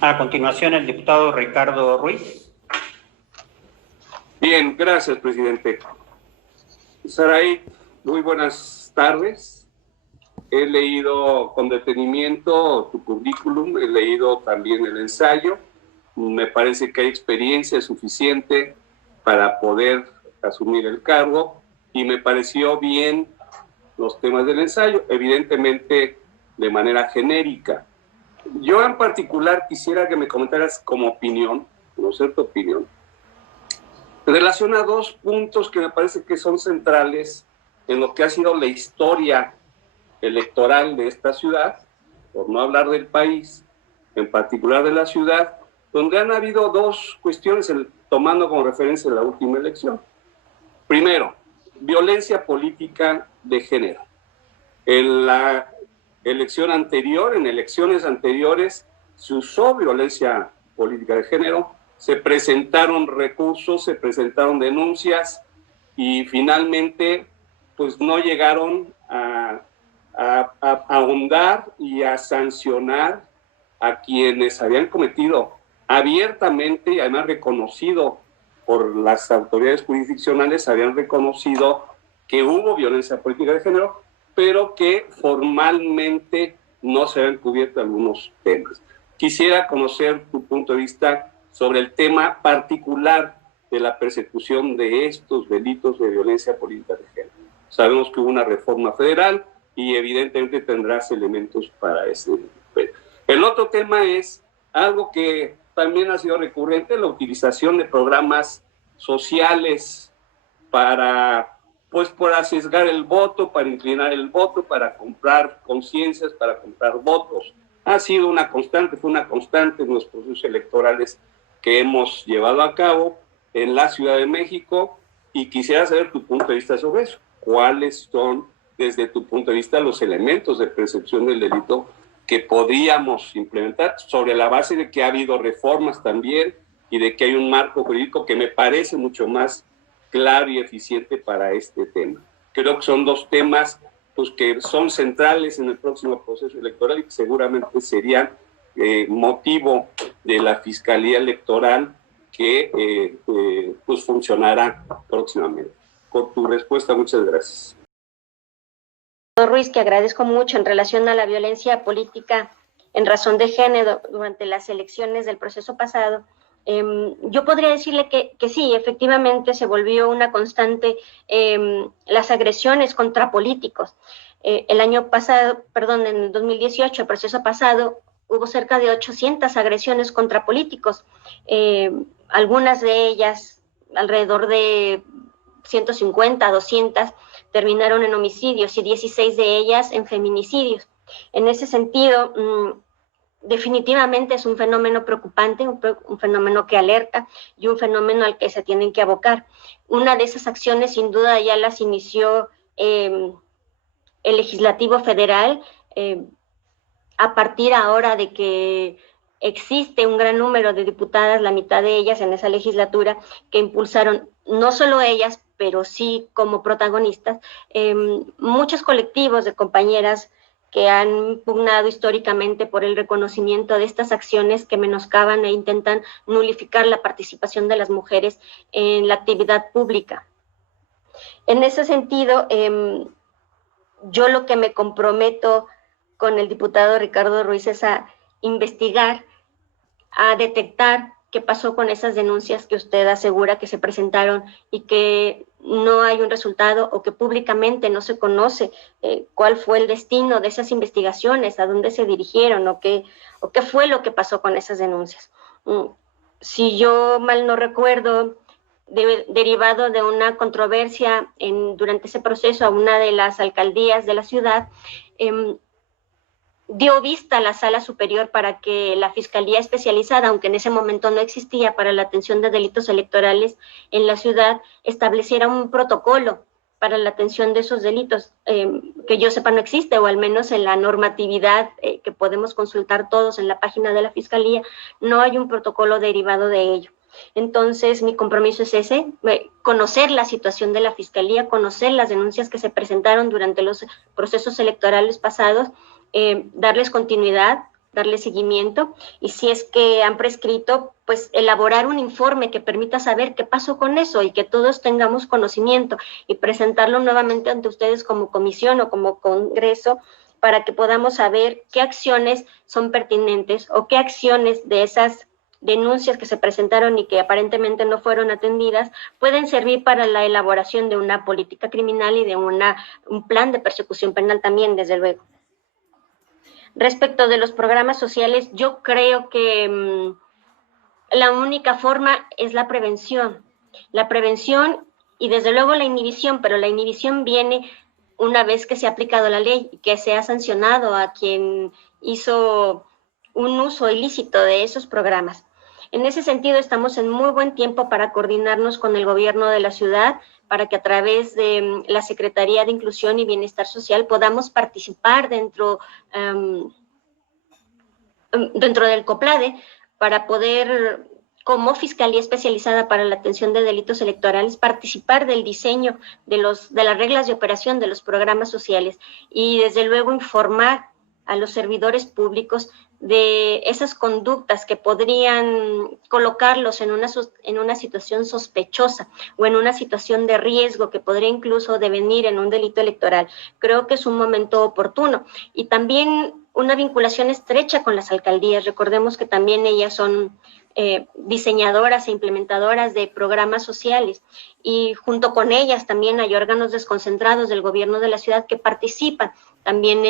A continuación, el diputado Ricardo Ruiz. Bien, gracias, presidente. Saray, muy buenas tardes. He leído con detenimiento tu currículum, he leído también el ensayo. Me parece que hay experiencia suficiente para poder asumir el cargo y me pareció bien los temas del ensayo, evidentemente de manera genérica. Yo en particular quisiera que me comentaras como opinión, conocer tu opinión, en relación a dos puntos que me parece que son centrales en lo que ha sido la historia electoral de esta ciudad, por no hablar del país, en particular de la ciudad, donde han habido dos cuestiones, tomando como referencia la última elección. Primero, violencia política de género. En la elección anterior, en elecciones anteriores, se usó violencia política de género, se presentaron recursos, se presentaron denuncias y finalmente pues no llegaron a ahondar y a sancionar a quienes habían cometido abiertamente y además reconocido por las autoridades jurisdiccionales, habían reconocido que hubo violencia política de género, pero que formalmente no se habían cubierto algunos temas. Quisiera conocer tu punto de vista sobre el tema particular de la persecución de estos delitos de violencia política de género. Sabemos que hubo una reforma federal y evidentemente tendrás elementos para ese. El otro tema es algo que también ha sido recurrente, la utilización de programas sociales para, pues, por sesgar el voto, para inclinar el voto, para comprar conciencias, para comprar votos. Ha sido una constante, fue una constante en los procesos electorales que hemos llevado a cabo en la Ciudad de México y quisiera saber tu punto de vista sobre eso. ¿Cuáles son, desde tu punto de vista, los elementos de percepción del delito que podríamos implementar sobre la base de que ha habido reformas también y de que hay un marco jurídico que me parece mucho más claro y eficiente para este tema? Creo que son dos temas pues, que son centrales en el próximo proceso electoral y que seguramente serían motivo de la Fiscalía Electoral que pues funcionará próximamente. Por tu respuesta, muchas gracias. Ruiz, que agradezco mucho en relación a la violencia política en razón de género durante las elecciones del proceso pasado. Yo podría decirle que sí, efectivamente se volvió una constante las agresiones contra políticos. El año pasado, en el 2018, el proceso pasado, hubo cerca de 800 agresiones contra políticos, algunas de ellas, alrededor de 150, 200, terminaron en homicidios y 16 de ellas en feminicidios. En ese sentido, definitivamente es un fenómeno preocupante, un fenómeno que alerta y un fenómeno al que se tienen que abocar. Una de esas acciones, sin duda, ya las inició el Legislativo Federal, a partir ahora de que existe un gran número de diputadas, la mitad de ellas en esa legislatura, que impulsaron, no solo ellas, pero sí como protagonistas, muchos colectivos de compañeras que han pugnado históricamente por el reconocimiento de estas acciones que menoscaban e intentan nulificar la participación de las mujeres en la actividad pública. En ese sentido, yo lo que me comprometo con el diputado Ricardo Ruiz es a investigar, a detectar qué pasó con esas denuncias que usted asegura que se presentaron y que no hay un resultado o que públicamente no se conoce cuál fue el destino de esas investigaciones, a dónde se dirigieron o qué fue lo que pasó con esas denuncias. Si yo mal no recuerdo, derivado de una controversia durante ese proceso a una de las alcaldías de la ciudad, dio vista a la Sala Superior para que la Fiscalía Especializada, aunque en ese momento no existía para la atención de delitos electorales en la ciudad, estableciera un protocolo para la atención de esos delitos, que yo sepa no existe, o al menos en la normatividad que podemos consultar todos en la página de la Fiscalía, no hay un protocolo derivado de ello. Entonces, mi compromiso es ese, conocer la situación de la Fiscalía, conocer las denuncias que se presentaron durante los procesos electorales pasados, darles continuidad, darle seguimiento y si es que han prescrito, pues elaborar un informe que permita saber qué pasó con eso y que todos tengamos conocimiento y presentarlo nuevamente ante ustedes como comisión o como Congreso para que podamos saber qué acciones son pertinentes o qué acciones de esas denuncias que se presentaron y que aparentemente no fueron atendidas pueden servir para la elaboración de una política criminal y de un plan de persecución penal también, desde luego. Respecto de los programas sociales, yo creo que la única forma es la prevención y desde luego la inhibición, pero la inhibición viene una vez que se ha aplicado la ley y que se ha sancionado a quien hizo un uso ilícito de esos programas. En ese sentido, estamos en muy buen tiempo para coordinarnos con el gobierno de la ciudad, para que a través de la Secretaría de Inclusión y Bienestar Social podamos participar dentro del COPLADE para poder, como Fiscalía Especializada para la Atención de Delitos Electorales, participar del diseño de las reglas de operación de los programas sociales y desde luego informar a los servidores públicos de esas conductas que podrían colocarlos en una situación sospechosa o en una situación de riesgo que podría incluso devenir en un delito electoral. Creo que es un momento oportuno y también una vinculación estrecha con las alcaldías. Recordemos que también ellas son diseñadoras e implementadoras de programas sociales y junto con ellas también hay órganos desconcentrados del gobierno de la ciudad que participan también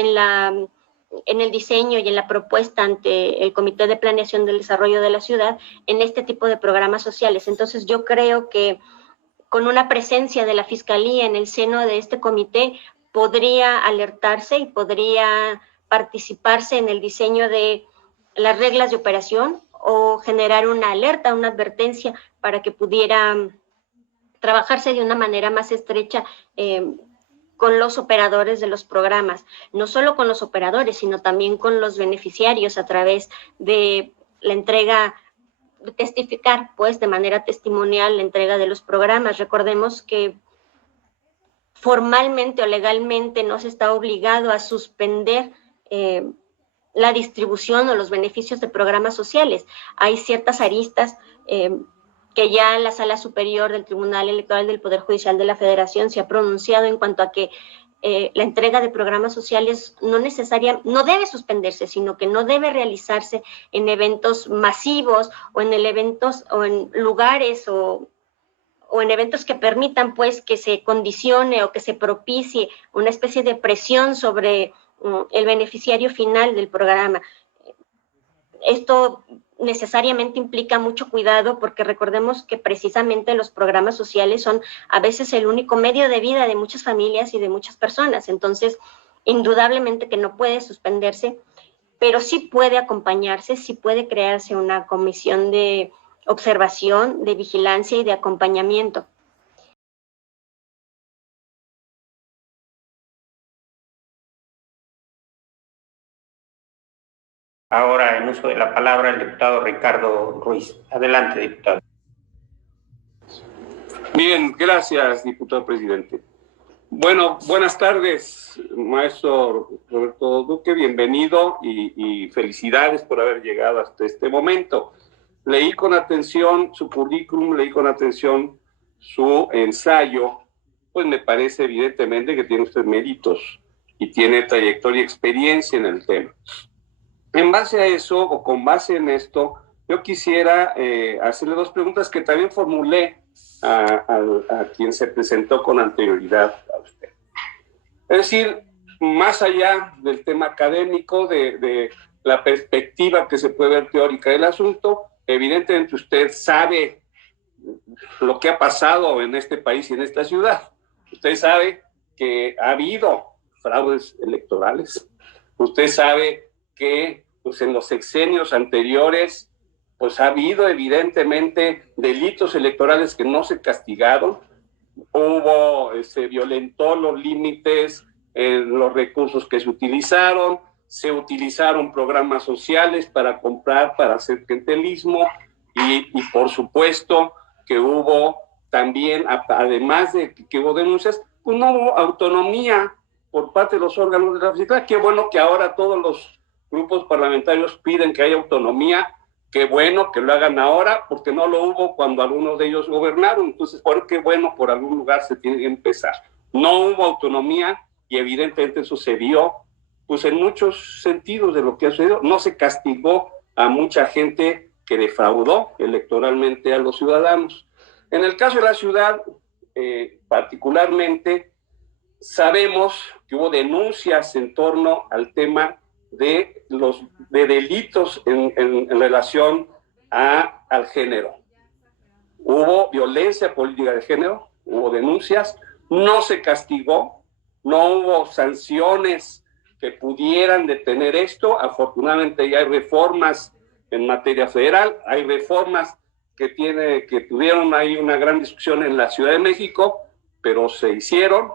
en el diseño y en la propuesta ante el Comité de Planeación del Desarrollo de la Ciudad en este tipo de programas sociales. Entonces yo creo que con una presencia de la Fiscalía en el seno de este comité podría alertarse y podría participarse en el diseño de las reglas de operación o generar una alerta, una advertencia para que pudiera trabajarse de una manera más estrecha con los operadores de los programas, no solo con los operadores, sino también con los beneficiarios a través de la entrega, de testificar, pues, de manera testimonial la entrega de los programas. Recordemos que formalmente o legalmente no se está obligado a suspender la distribución o los beneficios de programas sociales. Hay ciertas aristas que ya en la Sala Superior del Tribunal Electoral del Poder Judicial de la Federación se ha pronunciado en cuanto a que la entrega de programas sociales no debe suspenderse, sino que no debe realizarse en eventos masivos o en lugares o en eventos que permitan pues que se condicione o que se propicie una especie de presión sobre el beneficiario final del programa. Esto necesariamente implica mucho cuidado porque recordemos que precisamente los programas sociales son a veces el único medio de vida de muchas familias y de muchas personas. Entonces, indudablemente que no puede suspenderse, pero sí puede acompañarse, sí puede crearse una comisión de observación, de vigilancia y de acompañamiento. Ahora, en uso de la palabra, el diputado Ricardo Ruiz. Adelante, diputado. Bien, gracias, diputado presidente. Bueno, buenas tardes, maestro Roberto Duque, bienvenido y felicidades por haber llegado hasta este momento. Leí con atención su currículum, leí con atención su ensayo, pues me parece evidentemente que tiene usted méritos y tiene trayectoria y experiencia en el tema. En base a eso, o con base en esto, yo quisiera hacerle dos preguntas que también formulé a quien se presentó con anterioridad a usted. Es decir, más allá del tema académico, de la perspectiva que se puede ver teórica del asunto, evidentemente usted sabe lo que ha pasado en este país y en esta ciudad. Usted sabe que ha habido fraudes electorales. Usted sabe que pues, en los sexenios anteriores pues, ha habido evidentemente delitos electorales que no se castigaron. Se violentó los límites en los recursos que se utilizaron programas sociales para comprar, para hacer clientelismo y por supuesto que hubo también, además de que hubo denuncias, pues no hubo autonomía por parte de los órganos de la fiscalía. Qué bueno que ahora todos grupos parlamentarios piden que haya autonomía. Qué bueno que lo hagan ahora, porque no lo hubo cuando algunos de ellos gobernaron. Entonces, qué bueno, por algún lugar se tiene que empezar. No hubo autonomía y evidentemente eso se vio pues en muchos sentidos de lo que ha sucedido. No se castigó a mucha gente que defraudó electoralmente a los ciudadanos. En el caso de la ciudad, particularmente, sabemos que hubo denuncias en torno al tema de delitos en relación al género. Hubo violencia política de género, hubo denuncias, no se castigó, no hubo sanciones que pudieran detener esto. Afortunadamente ya hay reformas en materia federal, hay reformas que tuvieron ahí una gran discusión en la Ciudad de México, pero se hicieron,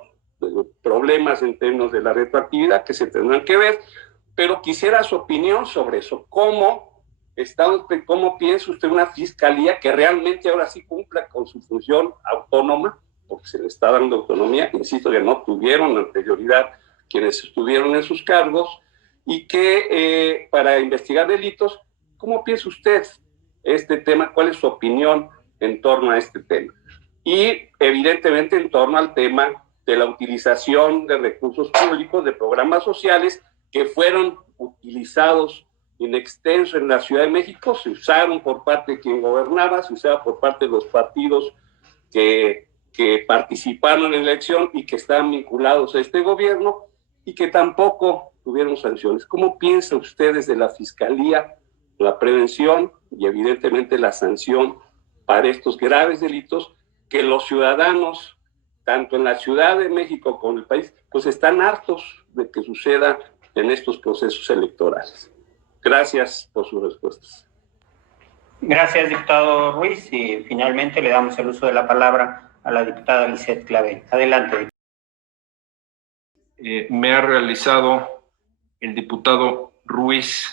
problemas en términos de la retroactividad que se tendrán que ver. Pero quisiera su opinión sobre eso. ¿Cómo piensa usted una fiscalía que realmente ahora sí cumpla con su función autónoma? Porque se le está dando autonomía, insisto, que no tuvieron anterioridad quienes estuvieron en sus cargos, y que para investigar delitos, ¿cómo piensa usted este tema? ¿Cuál es su opinión en torno a este tema? Y evidentemente en torno al tema de la utilización de recursos públicos, de programas sociales, que fueron utilizados in extenso en la Ciudad de México, se usaron por parte de quien gobernaba, se usaron por parte de los partidos que participaron en la elección y que están vinculados a este gobierno, y que tampoco tuvieron sanciones. ¿Cómo piensa usted desde la Fiscalía la prevención y evidentemente la sanción para estos graves delitos que los ciudadanos, tanto en la Ciudad de México como en el país, pues están hartos de que suceda en estos procesos electorales? Gracias por sus respuestas. Gracias, diputado Ruiz. Y finalmente le damos el uso de la palabra a la diputada Lisette Clavel. Adelante. Me ha realizado el diputado Ruiz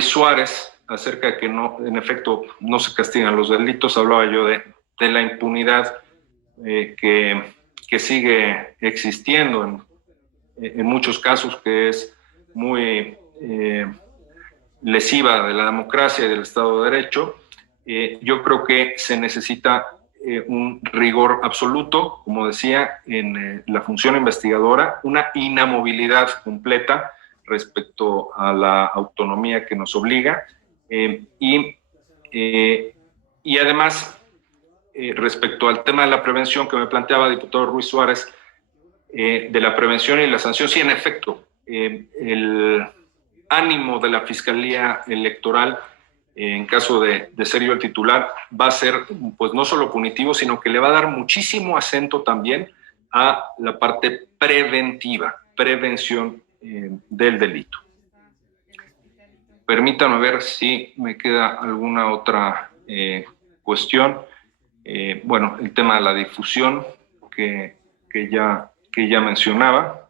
Suárez acerca de que no, en efecto, no se castigan los delitos. Hablaba yo de la impunidad que sigue existiendo en muchos casos, que es muy lesiva de la democracia y del Estado de Derecho. Yo creo que se necesita un rigor absoluto, como decía, en la función investigadora, una inamovilidad completa respecto a la autonomía que nos obliga, y además, respecto al tema de la prevención que me planteaba el diputado Ruiz Suárez, de la prevención y la sanción, sí, en efecto, el ánimo de la Fiscalía Electoral, en caso de ser yo el titular, va a ser pues no solo punitivo, sino que le va a dar muchísimo acento también a la parte preventiva, prevención del delito. Permítanme ver si me queda alguna otra cuestión. Bueno, el tema de la difusión que ya mencionaba,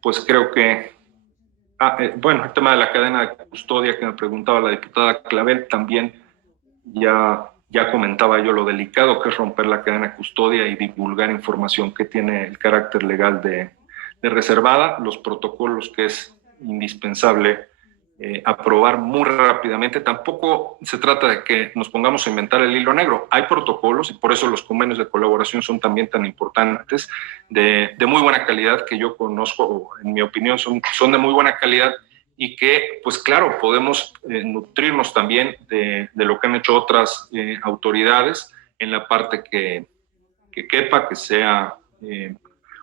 pues creo que, bueno, el tema de la cadena de custodia que me preguntaba la diputada Clavel, también ya comentaba yo lo delicado que es romper la cadena de custodia y divulgar información que tiene el carácter legal de reservada, los protocolos que es indispensable aprobar muy rápidamente. Tampoco se trata de que nos pongamos a inventar el hilo negro. Hay protocolos y por eso los convenios de colaboración son también tan importantes, de muy buena calidad, que yo conozco, en mi opinión son de muy buena calidad, y que, pues claro, podemos nutrirnos también de lo que han hecho otras autoridades en la parte que quepa, que sea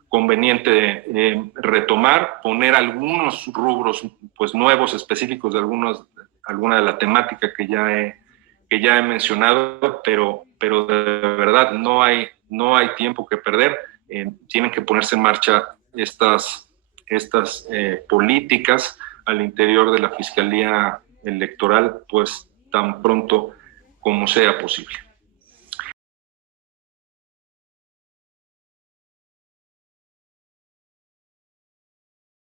conveniente retomar, poner algunos rubros pues nuevos, específicos de alguna de la temática que ya he mencionado, pero de verdad no hay tiempo que perder. Tienen que ponerse en marcha estas políticas al interior de la Fiscalía Electoral, pues tan pronto como sea posible.